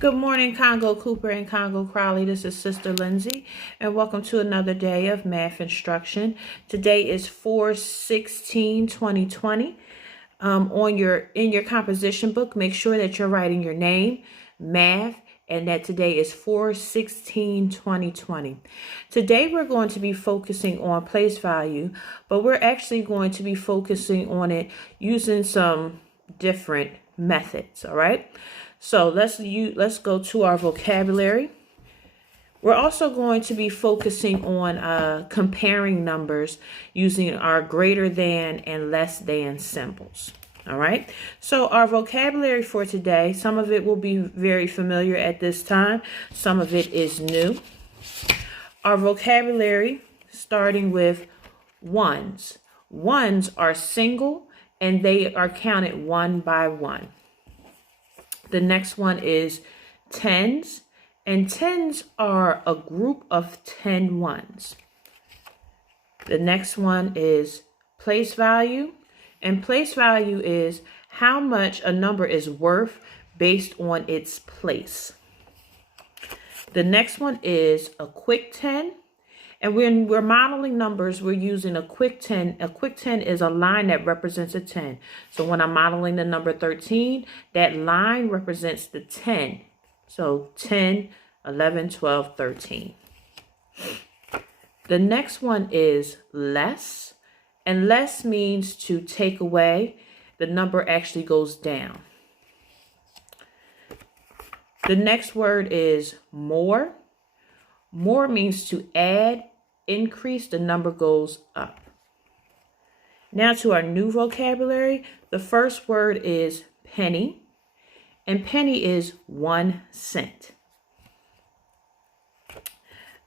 Good morning, Congo Cooper and Congo Crowley. This is Sister Lindsay, and welcome to another day of math instruction. Today is 4/16/2020. In your composition book, make sure that you're writing your name, math, and that today is 4/16/2020. Today we're going to be focusing on place value, but we're actually going to be focusing on it using some different methods. All right. So let's go to our vocabulary. We're also going to be focusing on comparing numbers using our greater than and less than symbols. All right. So our vocabulary for today, some of it will be very familiar at this time. Some of it is new. Our vocabulary, starting with ones. Ones are single and they are counted one by one. The next one is tens, and tens are a group of 10 ones. The next one is place value, and place value is how much a number is worth based on its place. The next one is a quick 10, and when we're modeling numbers, we're using a quick 10. A quick 10 is a line that represents a 10. So when I'm modeling the number 13, that line represents the 10. So 10, 11, 12, 13. The next one is less. And less means to take away. The number actually goes down. The next word is more. More means to add, increase, the number goes up. Now to our new vocabulary. The first word is penny, and penny is 1 cent.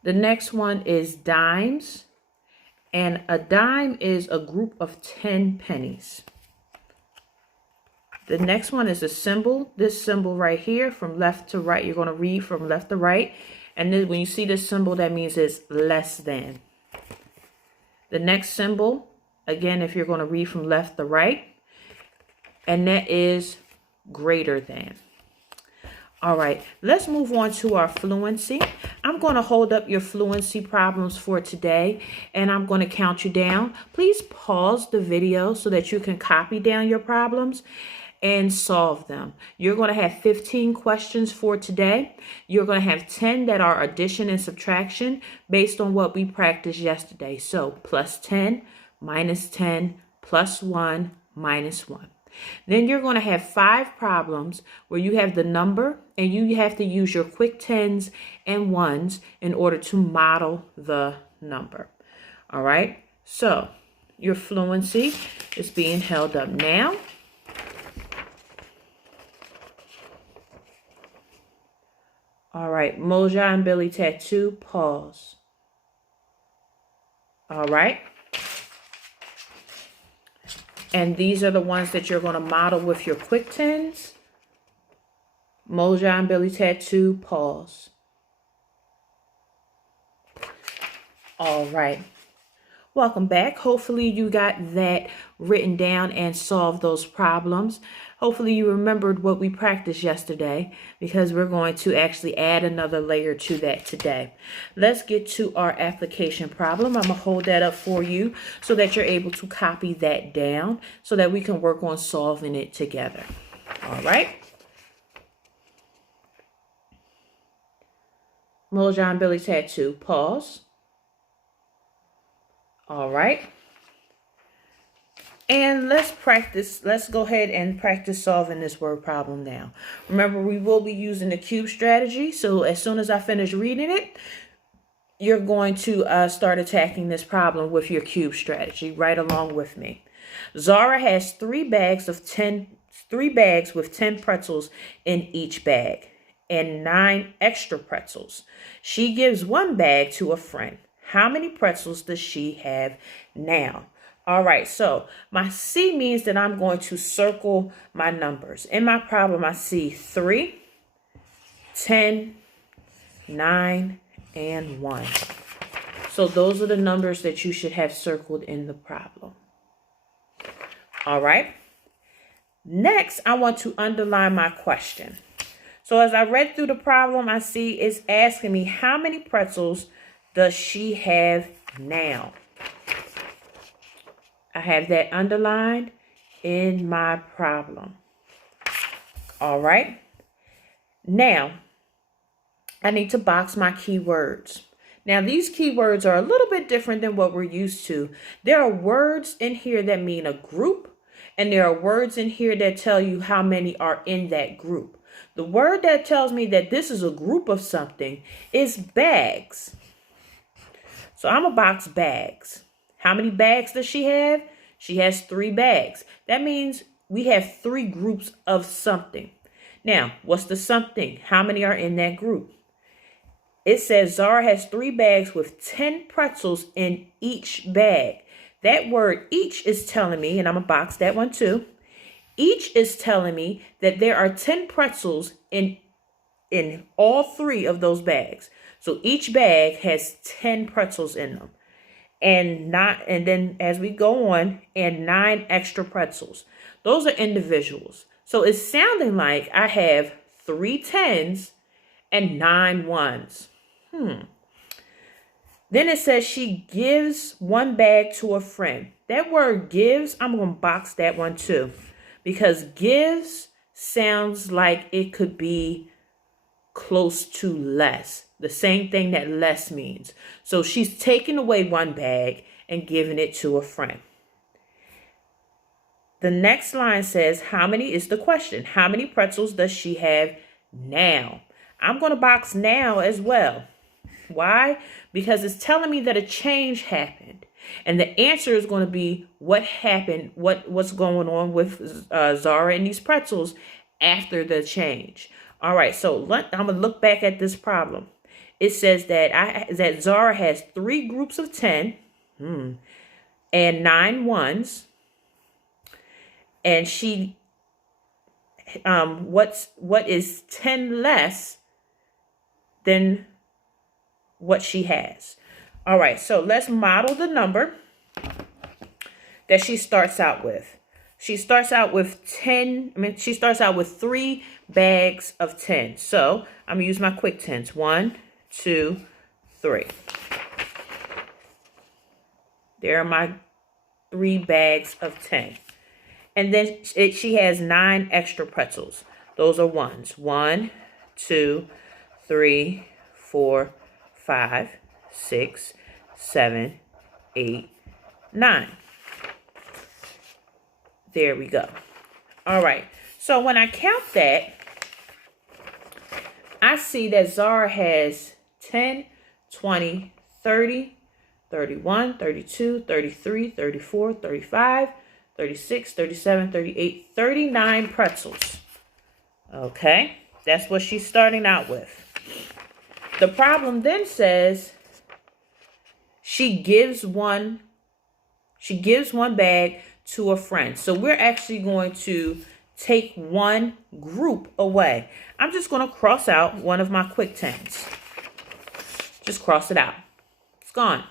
The next one is dimes, and a dime is a group of 10 pennies. The next one is a symbol. This symbol right here, from left to right, you're going to read from left to right. And then when you see this symbol, that means it's less than. The next symbol, again, if you're going to read from left to right, and that is greater than. All right, let's move on to our fluency. I'm going to hold up your fluency problems for today, and I'm going to count you down. Please pause the video so that you can copy down your problems and solve them. You're going to have 15 questions for today. You're going to have 10 that are addition and subtraction based on what we practiced yesterday. So plus 10, minus 10, plus 1, minus 1. Then you're going to have 5 problems where you have the number and you have to use your quick 10s and 1s in order to model the number. All right. So your fluency is being held up now. All right, Moja and Billy Tattoo, pause. All right. And these are the ones that you're going to model with your quick 10s. Moja and Billy Tattoo, pause. All right. Welcome back. Hopefully you got that written down and solved those problems. Hopefully you remembered what we practiced yesterday, because we're going to actually add another layer to that today. Let's get to our application problem. I'm going to hold that up for you so that you're able to copy that down so that we can work on solving it together. All right. Moja and Billy Tattoo, pause. All right. And let's practice. Let's go ahead and practice solving this word problem now. Remember, we will be using the cube strategy. So as soon as I finish reading it, you're going to start attacking this problem with your cube strategy right along with me. Zara has 3 bags with 10 pretzels in each bag and 9 extra pretzels. She gives 1 bag to a friend. How many pretzels does she have now? All right, so my C means that I'm going to circle my numbers. In my problem, I see 3, 10, 9, and 1. So those are the numbers that you should have circled in the problem. All right. Next, I want to underline my question. So as I read through the problem, I see it's asking me how many pretzels does she have now? I have that underlined in my problem. All right. Now, I need to box my keywords. Now, these keywords are a little bit different than what we're used to. There are words in here that mean a group, and there are words in here that tell you how many are in that group. The word that tells me that this is a group of something is bags. So I'm going to box bags. How many bags does she have? She has 3 bags. That means we have 3 groups of something. Now, what's the something? How many are in that group? It says Zara has 3 bags with 10 pretzels in each bag. That word each is telling me, and I'm going to box that one too. Each is telling me that there are 10 pretzels in all 3 of those bags. So each bag has 10 pretzels in them. And then as we go on, and 9 extra pretzels. Those are individuals. So it's sounding like I have 3 10s and 9 1s. Then it says she gives 1 bag to a friend. That word gives, I'm going to box that one too. Because gives sounds like it could be close to less. The same thing that less means. So she's taking away 1 bag and giving it to a friend. The next line says, how many is the question? How many pretzels does she have now? I'm going to box now as well. Why? Because it's telling me that a change happened. And the answer is going to be what happened, what's going on with Zara and these pretzels after the change. All right, so I'm going to look back at this problem. It says that Zara has 3 groups of 10 and 9 1s. And she, what is 10 less than what she has? All right, so let's model the number that she starts out with. She starts out with 3 bags of 10. So I'm gonna use my quick tens. 1, 2, 3. There are my 3 bags of 10. And then she has 9 extra pretzels. Those are 1s. 1, 2, 3, 4, 5, 6, 7, 8, 9. There we go. All right. So when I count that, I see that Zara has 10, 20, 30, 31, 32, 33, 34, 35, 36, 37, 38, 39 pretzels. Okay. That's what she's starting out with. The problem then says she gives one bag to a friend. So we're actually going to take 1 group away. I'm just going to cross out one of my quick tens. Just cross it out. It's gone.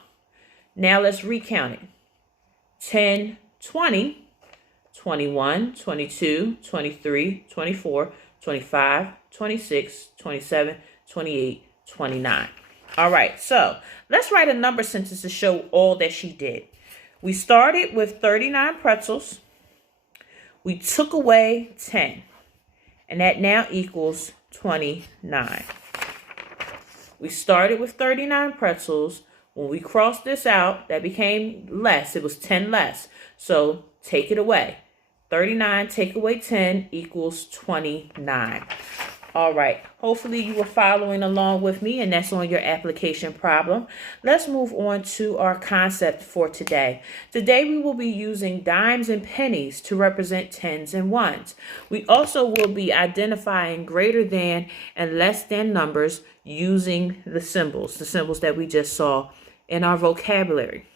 Now let's recount it. 10, 20, 21, 22, 23, 24, 25, 26, 27, 28, 29. All right, so let's write a number sentence to show all that she did. We started with 39 pretzels. We took away 10, and that now equals 29. We started with 39 pretzels. When we crossed this out, that became less. It was 10 less. So take it away. 39 take away 10 equals 29. All right. Hopefully you were following along with me, and that's on your application problem. Let's move on to our concept for today. Today we will be using dimes and pennies to represent tens and ones. We also will be identifying greater than and less than numbers using the symbols that we just saw in our vocabulary.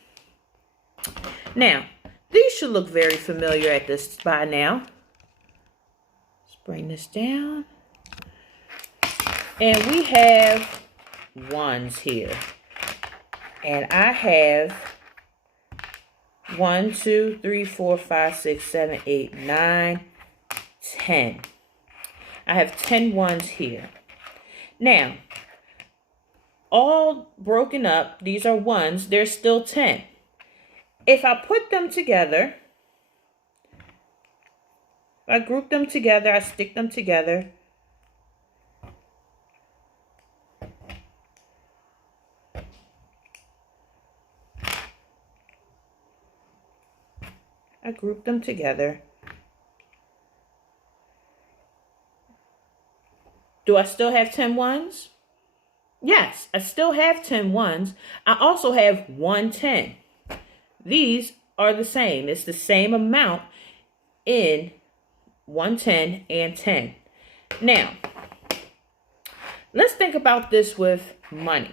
Now, these should look very familiar at this by now. Let's bring this down. And we have ones here. And I have 1, 2, 3, 4, 5, 6, 7, 8, 9, 10. I have 10 ones here. Now, all broken up, these are ones, there's still 10. If I put them together, I group them together, I stick them together, I group them together. Do I still have 10 ones? Yes, I still have 10 ones. I also have 110. These are the same. It's the same amount in 110 and 10. Now, let's think about this with money.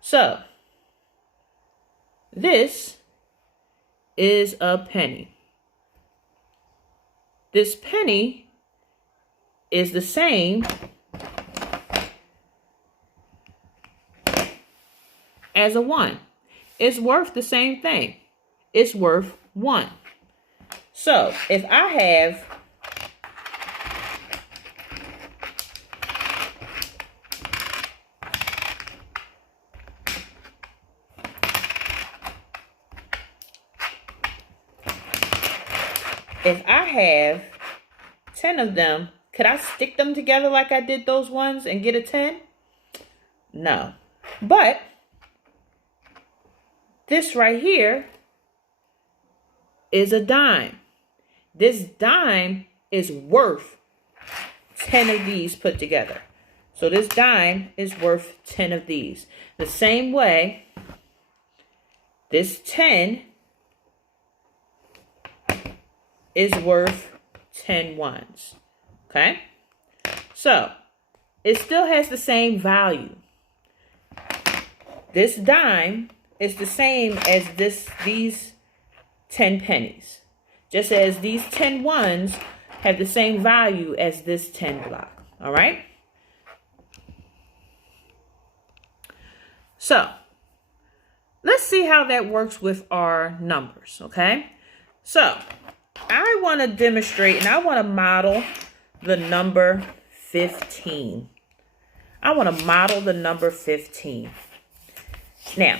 So, this is a penny. This penny is the same as a 1. It's worth the same thing. It's worth 1. So if I have if I have 10 of them, could I stick them together like I did those ones and get a 10? No. But this right here is a dime. This dime is worth 10 of these put together. So this dime is worth 10 of these. The same way, this 10 is worth 10 ones. Okay? So, it still has the same value. This dime is the same as these 10 pennies. Just as these 10 ones have the same value as this 10 block. All right? So, let's see how that works with our numbers, okay? So, I want to demonstrate and I want to model the number 15. I want to model the number 15. Now,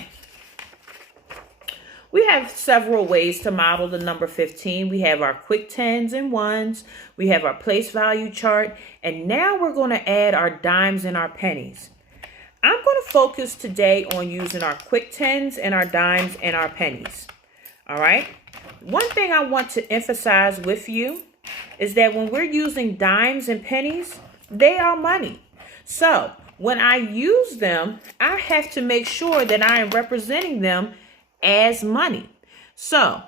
we have several ways to model the number 15. We have our quick tens and ones. We have our place value chart. And now we're going to add our dimes and our pennies. I'm going to focus today on using our quick tens and our dimes and our pennies. All right. One thing I want to emphasize with you is that when we're using dimes and pennies, they are money. So when I use them, I have to make sure that I am representing them as money. So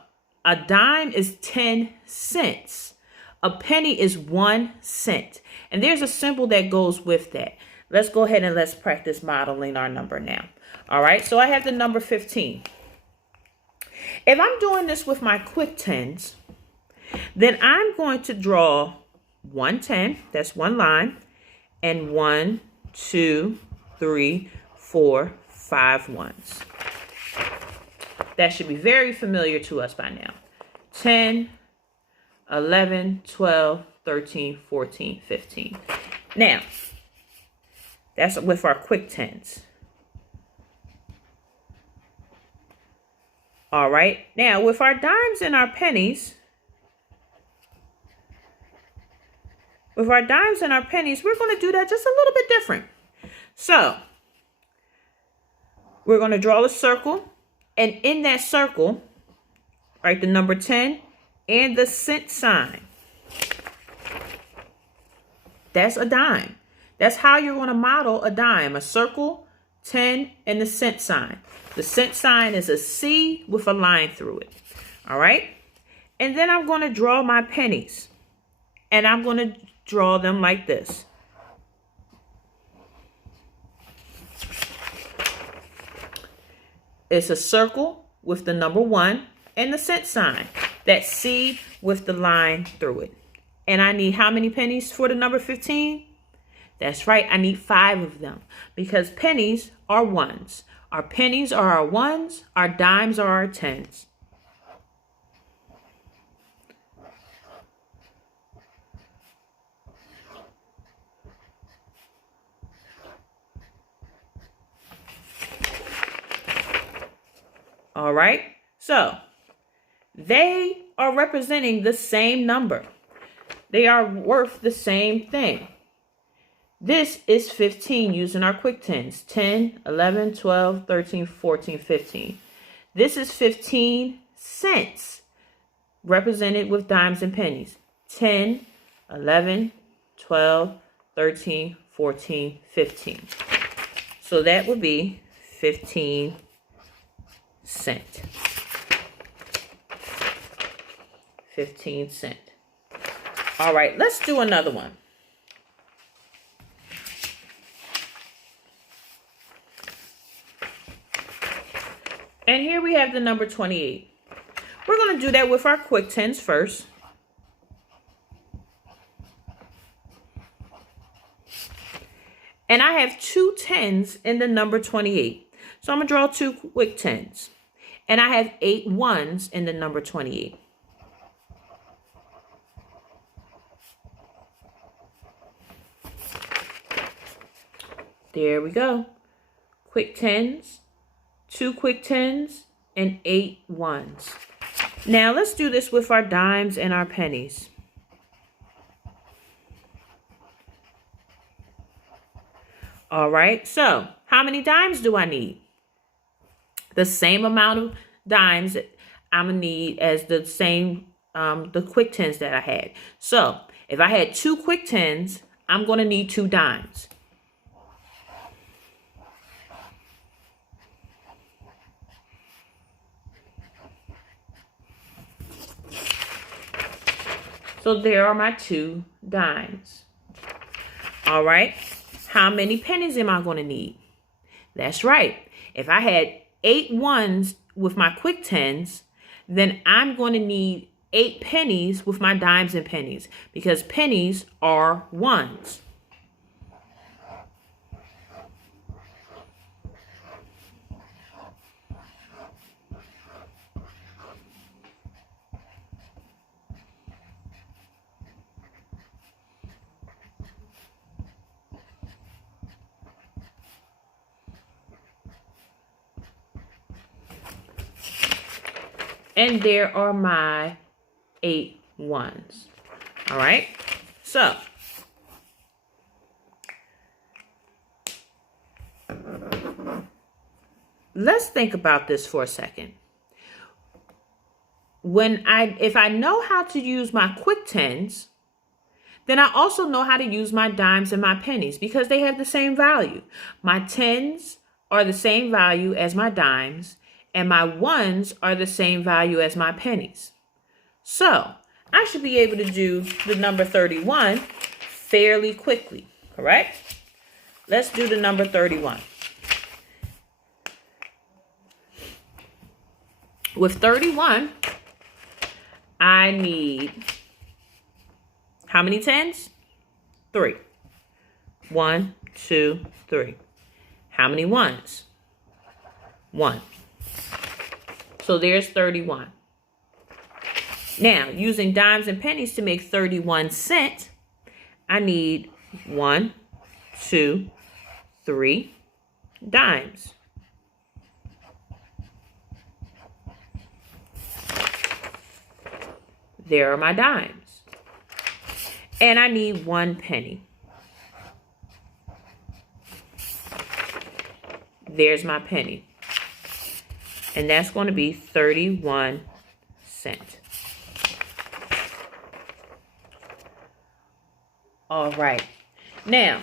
a dime is 10 cents. A penny is 1 cent. And there's a symbol that goes with that. Let's go ahead and let's practice modeling our number now. All right, so I have the number 15. If I'm doing this with my quick tens, then I'm going to draw 110, that's one line, and 1, 2, 3, 4, 5 ones. That should be very familiar to us by now. 10, 11, 12, 13, 14, 15. Now, that's with our quick tens. All right. Now, with our dimes and our pennies, we're going to do that just a little bit different. So, we're going to draw a circle. And in that circle, write the number 10 and the cent sign. That's a dime. That's how you're going to model a dime. A circle, 10, and the cent sign. The cent sign is a C with a line through it. All right? And then I'm going to draw my pennies. And I'm going to draw them like this. It's a circle with the number 1 and the cent sign. That C with the line through it. And I need how many pennies for the number 15? That's right, I need 5 of them. Because pennies are ones. Our pennies are our ones. Our dimes are our tens. All right. So they are representing the same number. They are worth the same thing. This is 15 using our quick tens. 10, 11, 12, 13, 14, 15. This is 15 cents represented with dimes and pennies. 10, 11, 12, 13, 14, 15. So that would be 15 cents. 15 cents. All right, let's do another one. And here we have the number 28. We're going to do that with our quick tens first. And I have 2 tens in the number 28. So I'm going to draw 2 quick tens. And I have 8 ones in the number 28. There we go. Quick tens, 2 quick tens, and 8 ones. Now let's do this with our dimes and our pennies. All right, so how many dimes do I need? The same amount of dimes that I'm gonna need as the same the quick tens that I had. So if I had 2 quick tens, I'm gonna need 2 dimes. So there are my 2 dimes. All right. How many pennies am I going to need? That's right. If I had 8 ones with my quick tens, then I'm going to need 8 pennies with my dimes and pennies because pennies are ones. And there are my 8 ones. All right. So let's think about this for a second. If I know how to use my quick tens, then I also know how to use my dimes and my pennies because they have the same value. My tens are the same value as my dimes, and my ones are the same value as my pennies. So I should be able to do the number 31 fairly quickly, correct? Let's do the number 31. With 31, I need how many tens? 3. 1, 2, 3. How many ones? 1. So there's 31. Now, using dimes and pennies to make 31 cents, I need 1, 2, 3 dimes. There are my dimes. And I need 1 penny. There's my penny. And that's going to be 31 cents. All right. Now,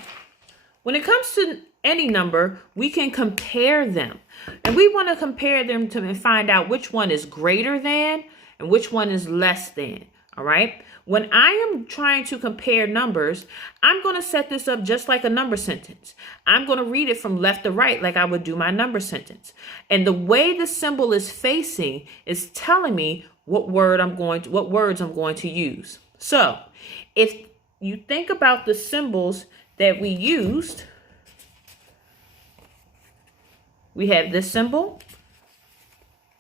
when it comes to any number, we can compare them. And we want to compare them to and find out which one is greater than and which one is less than. All right. When I am trying to compare numbers, I'm going to set this up just like a number sentence. I'm going to read it from left to right like I would do my number sentence. And the way the symbol is facing is telling me what words I'm going to use. So if you think about the symbols that we used, we have this symbol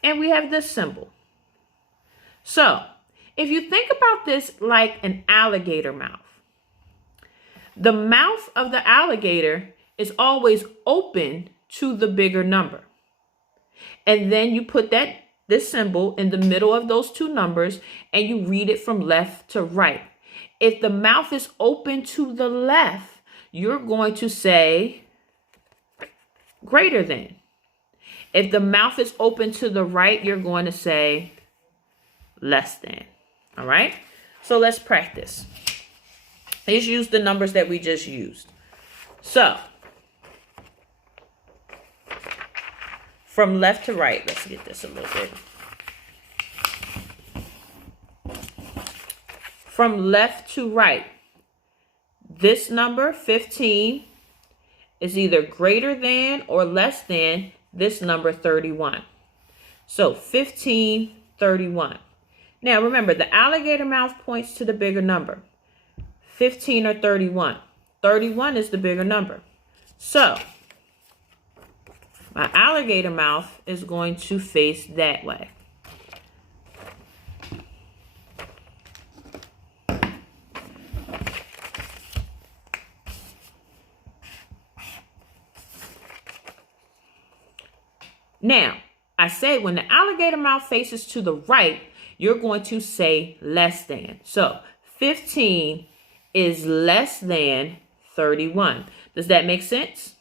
and we have this symbol. So if you think about this like an alligator mouth, the mouth of the alligator is always open to the bigger number. And then you put this symbol in the middle of those two numbers and you read it from left to right. If the mouth is open to the left, you're going to say greater than. If the mouth is open to the right, you're going to say less than. All right? So let's practice. Let's use the numbers that we just used. So, from left to right, let's get this a little bit. From left to right, this number, 15, is either greater than or less than this number, 31. So 15, 31. Now remember, the alligator mouth points to the bigger number. 15 or 31. 31 is the bigger number. So my alligator mouth is going to face that way. Now, I say when the alligator mouth faces to the right, you're going to say less than. So 15 is less than 31. Does that make sense?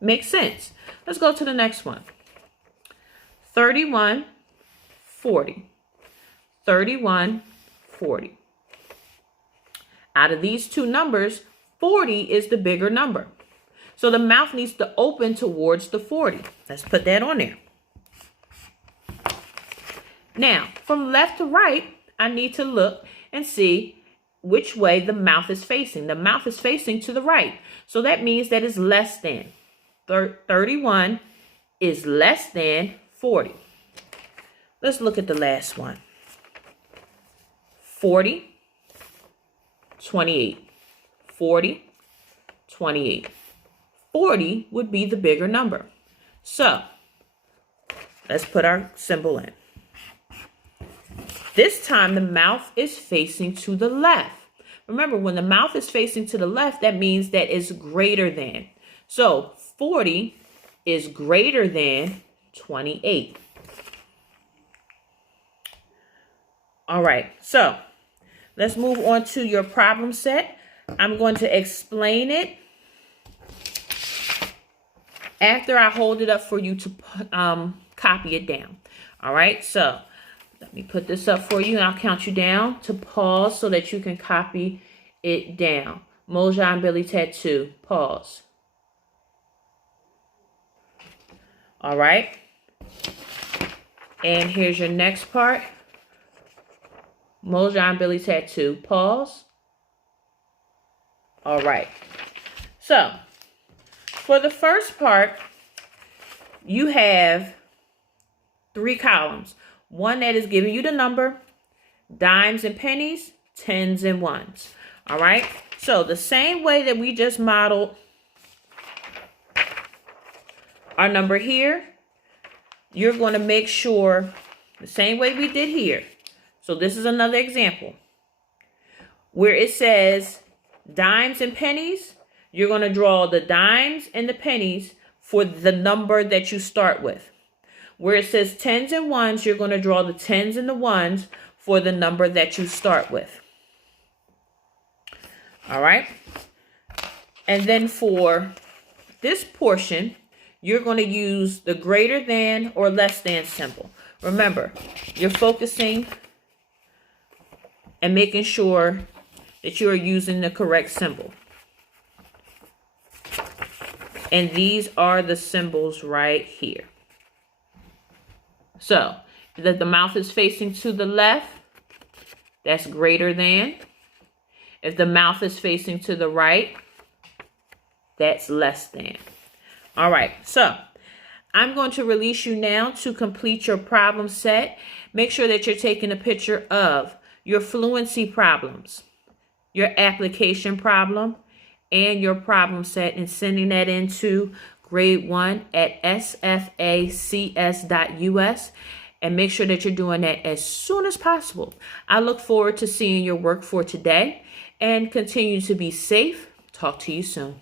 Makes sense. Let's go to the next one. 31, 40. 31, 40. Out of these two numbers, 40 is the bigger number. So the mouth needs to open towards the 40. Let's put that on there. Now, from left to right, I need to look and see which way the mouth is facing. The mouth is facing to the right. So that means that it's less than. 31 is less than 40. Let's look at the last one. 40, 28. 40, 28. 40 would be the bigger number. So let's put our symbol in. This time the mouth is facing to the left. Remember, when the mouth is facing to the left, that means that it's greater than. So 40 is greater than 28. All right, so let's move on to your problem set. I'm going to explain it after I hold it up for you to copy it down. All right, so let me put this up for you and I'll count you down to pause so that you can copy it down. Moja and Billy Tattoo, pause. All right. And here's your next part. Moja and Billy Tattoo, pause. All right. So, for the first part, you have 3 columns. One that is giving you the number, dimes and pennies, tens and ones. All right. So the same way that we just modeled our number here, you're going to make sure the same way we did here. So this is another example where it says dimes and pennies. You're going to draw the dimes and the pennies for the number that you start with. Where it says tens and ones, you're going to draw the tens and the ones for the number that you start with. All right. And then for this portion, you're going to use the greater than or less than symbol. Remember, you're focusing and making sure that you are using the correct symbol. And these are the symbols right here. So, that the mouth is facing to the left, that's greater than. If the mouth is facing to the right, that's less than. All right, so I'm going to release you now to complete your problem set. Make sure that you're taking a picture of your fluency problems, your application problem, and your problem set and sending that into grade 1 at sfacs.us. And make sure that you're doing that as soon as possible. I look forward to seeing your work for today and continue to be safe. Talk to you soon.